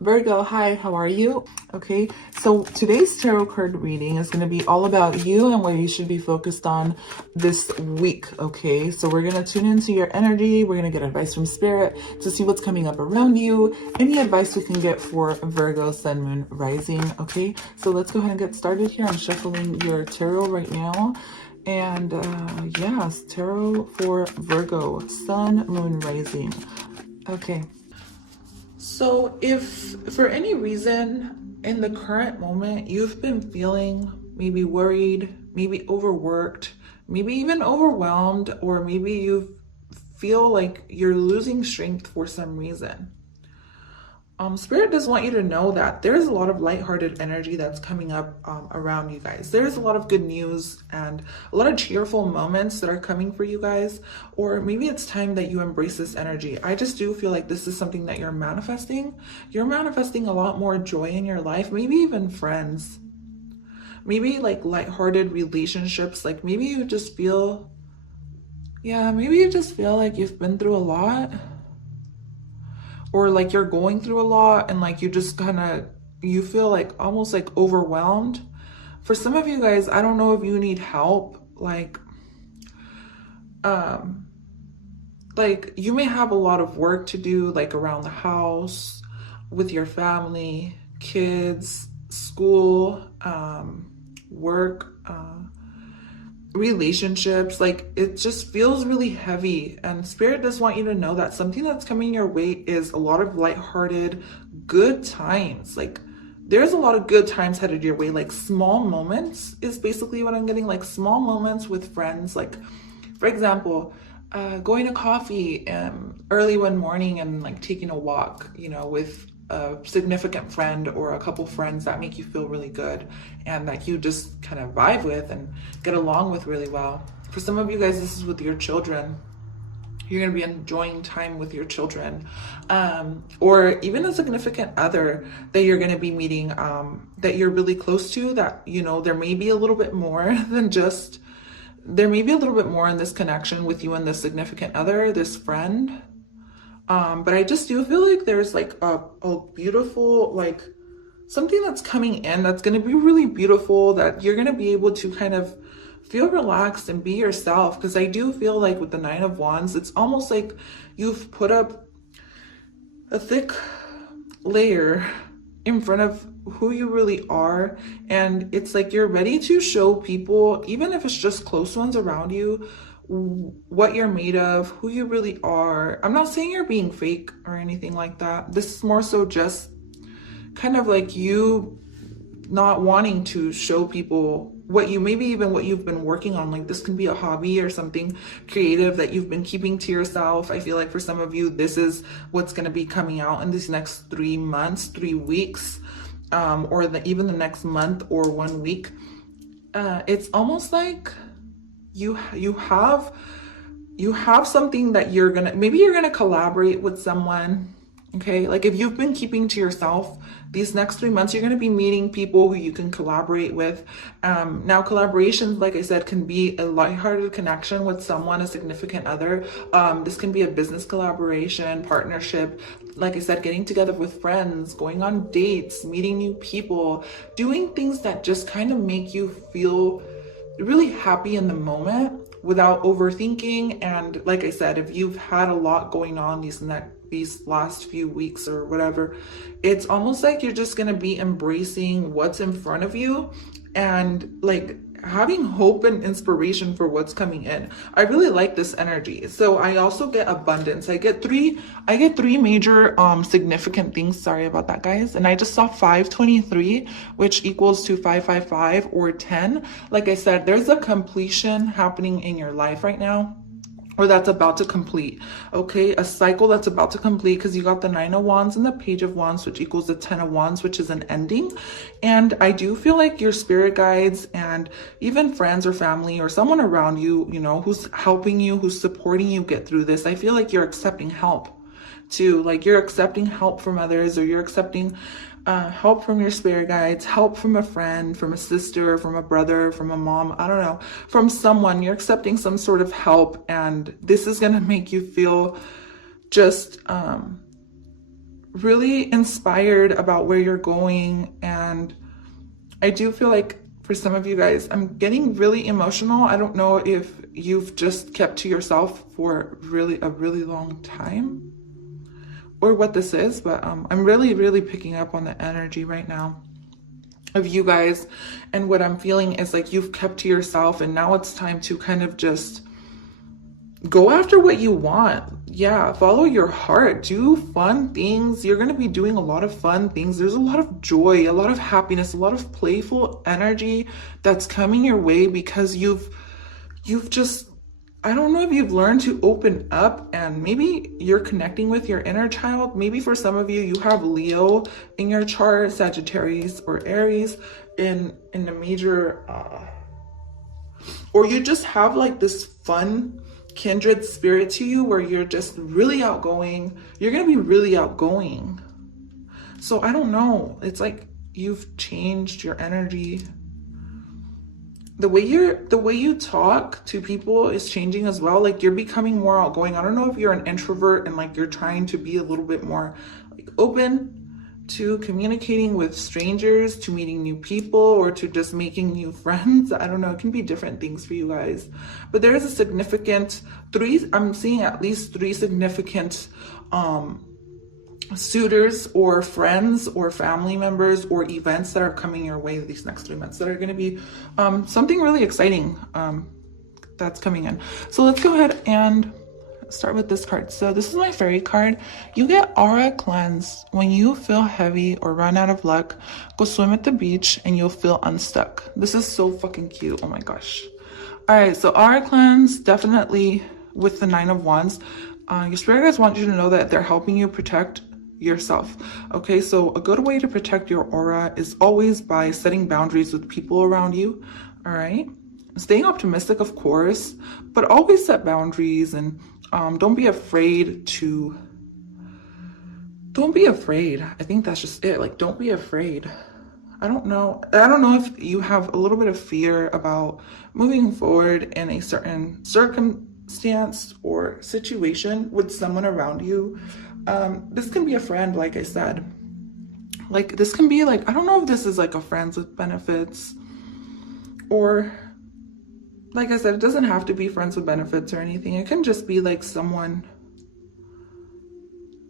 Virgo, hi, how are you? Okay, so today's tarot card reading is going to be all about you and what you should be focused on this week. Okay, so we're going to tune into your energy. We're going to get advice from Spirit to see what's coming up around you, any advice we can get for Virgo, Sun, Moon, Rising. Okay, so let's go ahead and get started here. I'm shuffling your tarot right now. And yes, tarot for Virgo, Sun, Moon, Rising. Okay. So if for any reason in the current moment you've been feeling maybe worried, maybe overworked, maybe even overwhelmed, or maybe you feel like you're losing strength for some reason, Spirit does want you to know that there's a lot of lighthearted energy that's coming up around you guys. There's a lot of good news and a lot of cheerful moments that are coming for you guys. Or maybe it's time that you embrace this energy. I just do feel like this is something that you're manifesting. You're manifesting a lot more joy in your life, maybe even friends. Maybe like lighthearted relationships. Like maybe you just feel, maybe you just feel like you've been through a lot. Or like you're going through a lot and like you just you feel like almost like overwhelmed. For some of you guys, I don't know if you need help, like you may have a lot of work to do, like around the house, with your family, kids, school, work, relationships. Like it just feels really heavy, and Spirit does want you to know that something that's coming your way is a lot of lighthearted good times. Like there's a lot of good times headed your way. Like small moments is basically what I'm getting. Like small moments with friends, like for example, going to coffee early one morning and like taking a walk, with a significant friend or a couple friends that make you feel really good and that you just kind of vibe with and get along with really well. For some of you guys, this is with your children. You're going to be enjoying time with your children, or even a significant other that you're going to be meeting, that you're really close to, that, there may be a little bit more than just, there may be a little bit more in this connection with you and this significant other, this friend. But I just do feel like there's like a beautiful, like something that's coming in that's going to be really beautiful, that you're going to be able to kind of feel relaxed and be yourself. Because I do feel like with the Nine of Wands, it's almost like you've put up a thick layer in front of who you really are, and it's like you're ready to show people, even if it's just close ones around you, what you're made of, who you really are. I'm not saying you're being fake or anything like that. This is more so just kind of like you not wanting to show people what you, maybe even what you've been working on. Like this can be a hobby or something creative that you've been keeping to yourself. I feel like for some of you, this is what's going to be coming out in these next 3 months, 3 weeks, or even the next month or 1 week. It's almost like you have something that maybe you're gonna collaborate with someone. Okay, like if you've been keeping to yourself, these next 3 months, you're going to be meeting people who you can collaborate with. Now, collaborations, like I said, can be a lighthearted connection with someone, a significant other. This can be a business collaboration, partnership. Like I said, getting together with friends, going on dates, meeting new people, doing things that just kind of make you feel really happy in the moment without overthinking. And like I said, if you've had a lot going on these last few weeks or whatever, it's almost like you're just going to be embracing what's in front of you and like having hope and inspiration for what's coming in. I really like this energy. So I also get abundance. I get three major significant things. Sorry about that, guys. And I just saw 523, which equals to 555 or 10. Like I said, there's a completion happening in your life right now, or that's about to complete. Okay, a cycle that's about to complete, because you got the 9 of Wands and the Page of Wands, which equals the 10 of Wands, which is an ending. And I do feel like your spirit guides and even friends or family or someone around you, who's helping you, who's supporting you get through this. I feel like you're accepting help too. Like you're accepting help from others, or you're accepting help from your spirit guides, help from a friend, from a sister, from a brother, from a mom, I don't know, from someone. You're accepting some sort of help, and this is going to make you feel just really inspired about where you're going. And I do feel like for some of you guys, I'm getting really emotional. I don't know if you've just kept to yourself for a really long time or what this is, but I'm really picking up on the energy right now of you guys. And what I'm feeling is like you've kept to yourself, and now it's time to kind of just go after what you want. Yeah, follow your heart, do fun things. You're going to be doing a lot of fun things. There's a lot of joy, a lot of happiness, a lot of playful energy that's coming your way because you've just, I don't know if you've learned to open up, and maybe you're connecting with your inner child. Maybe for some of you, you have Leo in your chart, Sagittarius or Aries in the major, or you just have like this fun kindred spirit to you where you're just really outgoing. You're going to be really outgoing. So I don't know. It's like you've changed your energy. The way you talk to people is changing as well. Like you're becoming more outgoing. I don't know if you're an introvert and like you're trying to be a little bit more like open to communicating with strangers, to meeting new people, or to just making new friends. I don't know, it can be different things for you guys. But there is a significant I'm seeing at least 3 significant suitors or friends or family members or events that are coming your way these next 3 months that are going to be something really exciting that's coming in. So let's go ahead and start with this card. So this is my fairy card. You get aura cleanse. When you feel heavy or run out of luck, go swim at the beach and you'll feel unstuck. This is so fucking cute. Oh my gosh. All right, so aura cleanse, definitely with the 9 of Wands. Your spirit guides want you to know that they're helping you protect yourself. Okay, so a good way to protect your aura is always by setting boundaries with people around you. All right, staying optimistic, of course, but always set boundaries, and don't be afraid. I think that's just it. Like, don't be afraid. I don't know if you have a little bit of fear about moving forward in a certain circumstance or situation with someone around you. This can be a friend, like I said. Like, this can be like, I don't know if this is like a friends with benefits, or like I said, it doesn't have to be friends with benefits or anything. It can just be like someone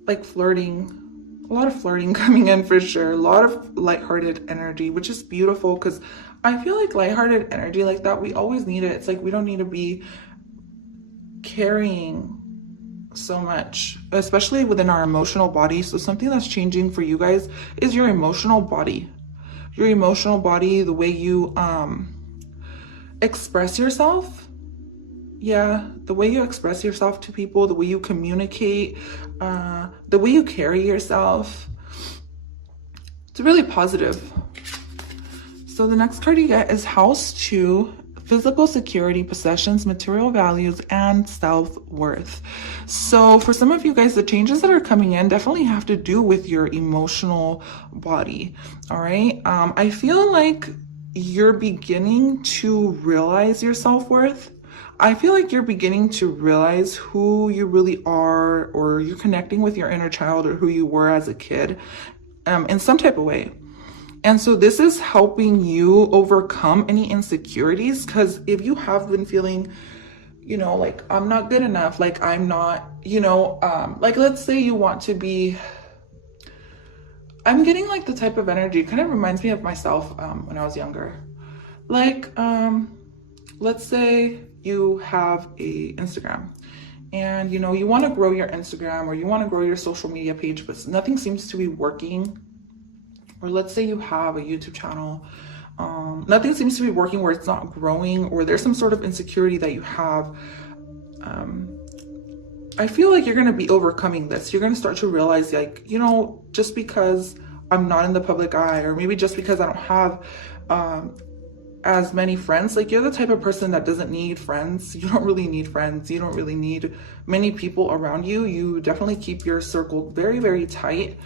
like flirting. A lot of flirting coming in for sure. A lot of lighthearted energy, which is beautiful, because I feel like lighthearted energy like that, we always need it. It's like we don't need to be carrying so much, especially within our emotional body. So something that's changing for you guys is your emotional body. Your emotional body, the way you express yourself. Yeah, the way you express yourself to people, the way you communicate, the way you carry yourself. It's really positive. So the next card you get is House 2, physical security, possessions, material values, and self-worth. So for some of you guys, the changes that are coming in definitely have to do with your emotional body. All right. I feel like you're beginning to realize your self-worth. I feel like you're beginning to realize who you really are, or you're connecting with your inner child, or who you were as a kid, in some type of way. And so this is helping you overcome any insecurities, because if you have been feeling, you know, like, I'm not good enough, like I'm not, you know, like let's say you want to be, I'm getting like the type of energy, kind of reminds me of myself when I was younger. Like, let's say you have a Instagram and, you know, you want to grow your Instagram, or you want to grow your social media page, but nothing seems to be working. Or let's say you have a YouTube channel, nothing seems to be working, where it's not growing, or there's some sort of insecurity that you have. I feel like you're going to be overcoming this. You're going to start to realize, like, you know, just because I'm not in the public eye, or maybe just because I don't have as many friends, like, you're the type of person that doesn't need friends. You don't really need friends. You don't really need many people around you. You definitely keep your circle very, very tight.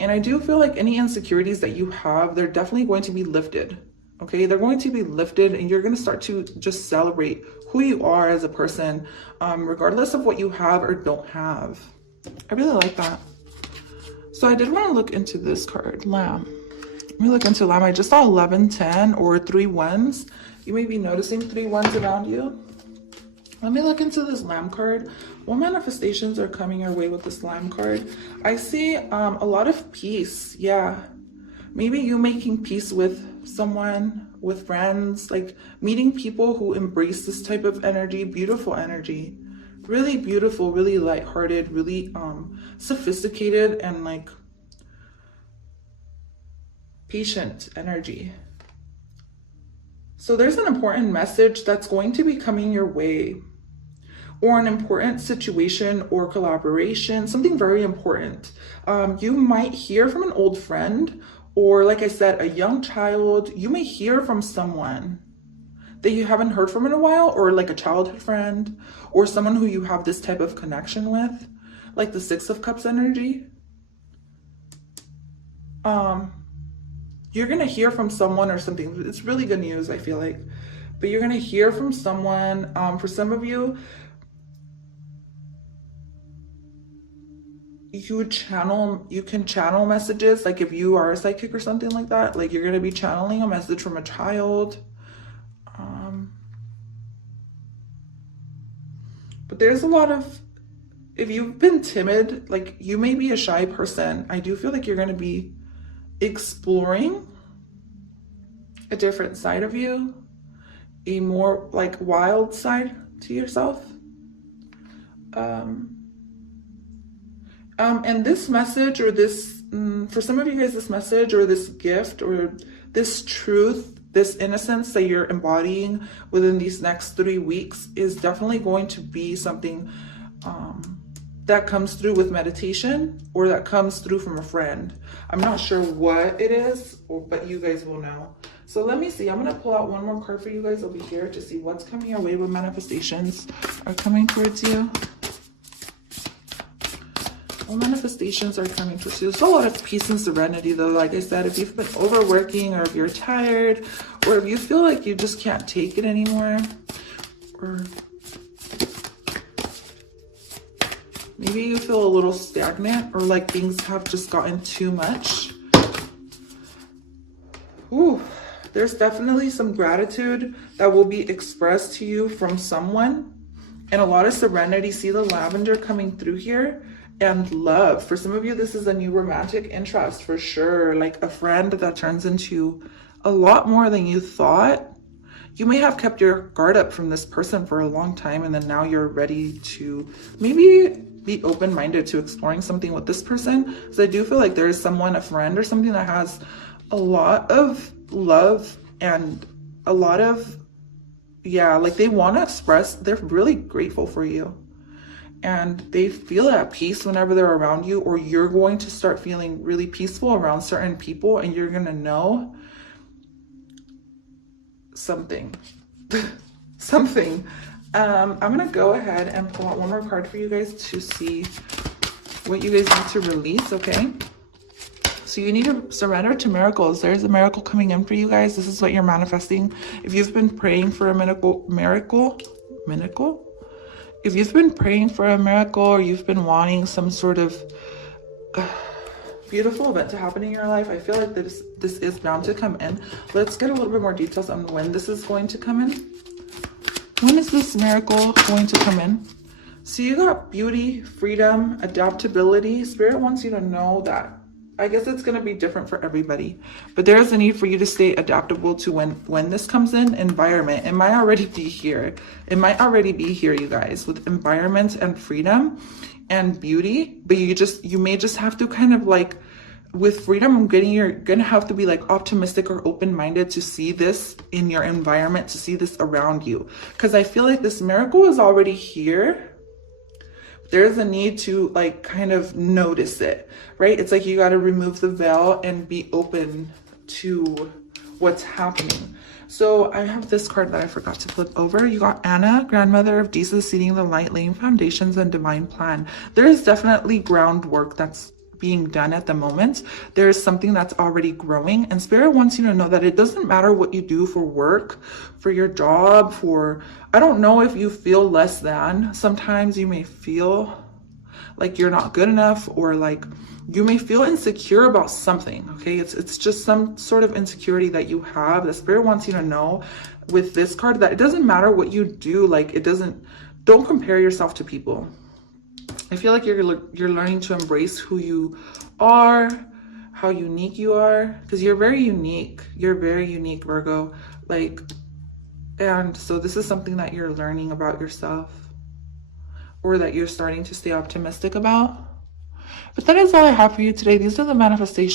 And I do feel like any insecurities that you have, they're definitely going to be lifted. Okay, they're going to be lifted, and you're going to start to just celebrate who you are as a person, regardless of what you have or don't have. I really like that. So I did want to look into this card, Lamb. Let me look into Lamb. I just saw 11, 10, or 3 1s. You may be noticing 3 1s around you. Let me look into this Lamb card. What manifestations are coming your way with this Lamb card? I see a lot of peace. Yeah. Maybe you making peace with someone, with friends, like meeting people who embrace this type of energy, beautiful energy. Really beautiful, really lighthearted, really sophisticated, and like patient energy. So there's an important message that's going to be coming your way, or an important situation or collaboration, something very important. You might hear from an old friend, or like I said, a young child. You may hear from someone that you haven't heard from in a while, or like a childhood friend, or someone who you have this type of connection with, like the 6 of Cups energy. You're gonna hear from someone or something. It's really good news, I feel like. But you're gonna hear from someone. For some of you, you can channel messages. Like if you are a psychic or something like that, like you're gonna be channeling a message from a child. But there's a lot of, if you've been timid, like you may be a shy person, I do feel like you're going to be exploring a different side of you, a more like wild side to yourself. And this message, or this, for some of you guys, this message or this gift or this truth, this innocence that you're embodying within these next 3 weeks is definitely going to be something that comes through with meditation, or that comes through from a friend. I'm not sure what it is, but you guys will know. So let me see. I'm going to pull out one more card for you guys over here to see what's coming your way, with manifestations are coming towards you. Well, manifestations are coming towards you. There's a lot of peace and serenity, though. Like I said, if you've been overworking, or if you're tired, or if you feel like you just can't take it anymore, or maybe you feel a little stagnant, or like things have just gotten too much. Ooh, there's definitely some gratitude that will be expressed to you from someone, and a lot of serenity. See the lavender coming through here. And love. For some of you, this is a new romantic interest for sure. Like a friend that turns into a lot more than you thought. You may have kept your guard up from this person for a long time, and then now you're ready to maybe be open-minded to exploring something with this person. So I do feel like there is someone, a friend or something, that has a lot of love and a lot of, yeah, like they want to express, they're really grateful for you. And they feel at peace whenever they're around you, or you're going to start feeling really peaceful around certain people, and you're going to know something. Something. I'm going to go ahead and pull out one more card for you guys to see what you guys need to release, okay? So you need to surrender to miracles. There's a miracle coming in for you guys. This is what you're manifesting. If you've been praying for a miracle? If you've been praying for a miracle, or you've been wanting some sort of beautiful event to happen in your life, I feel like this is bound to come in. Let's get a little bit more details on when this is going to come in. When is this miracle going to come in? So you got beauty, freedom, adaptability. Spirit wants you to know that. I guess it's going to be different for everybody, but there is a need for you to stay adaptable to when this comes in. Environment, it might already be here. It might already be here, you guys, with environment and freedom and beauty. But you may just have to kind of like, with freedom, you're gonna have to be like optimistic or open-minded to see this in your environment, to see this around you, because I feel like this miracle is already here. There's a need to like kind of notice it, right? It's like you got to remove the veil and be open to what's happening. So I have this card that I forgot to flip over. You got Anna, grandmother of Jesus, seeding the light, laying foundations and divine plan. There is definitely groundwork that's being done at the moment. There is something that's already growing, and Spirit wants you to know that it doesn't matter what you do for work, for your job, I don't know if you feel less than. Sometimes you may feel like you're not good enough, or like you may feel insecure about something. Okay, it's just some sort of insecurity that you have. The spirit wants you to know with this card that it doesn't matter what you do. Like don't compare yourself to people. I feel like you're learning to embrace who you are, how unique you are, because you're very unique. You're very unique, Virgo. Like, and so this is something that you're learning about yourself, or that you're starting to stay optimistic about. But that is all I have for you today. These are the manifestations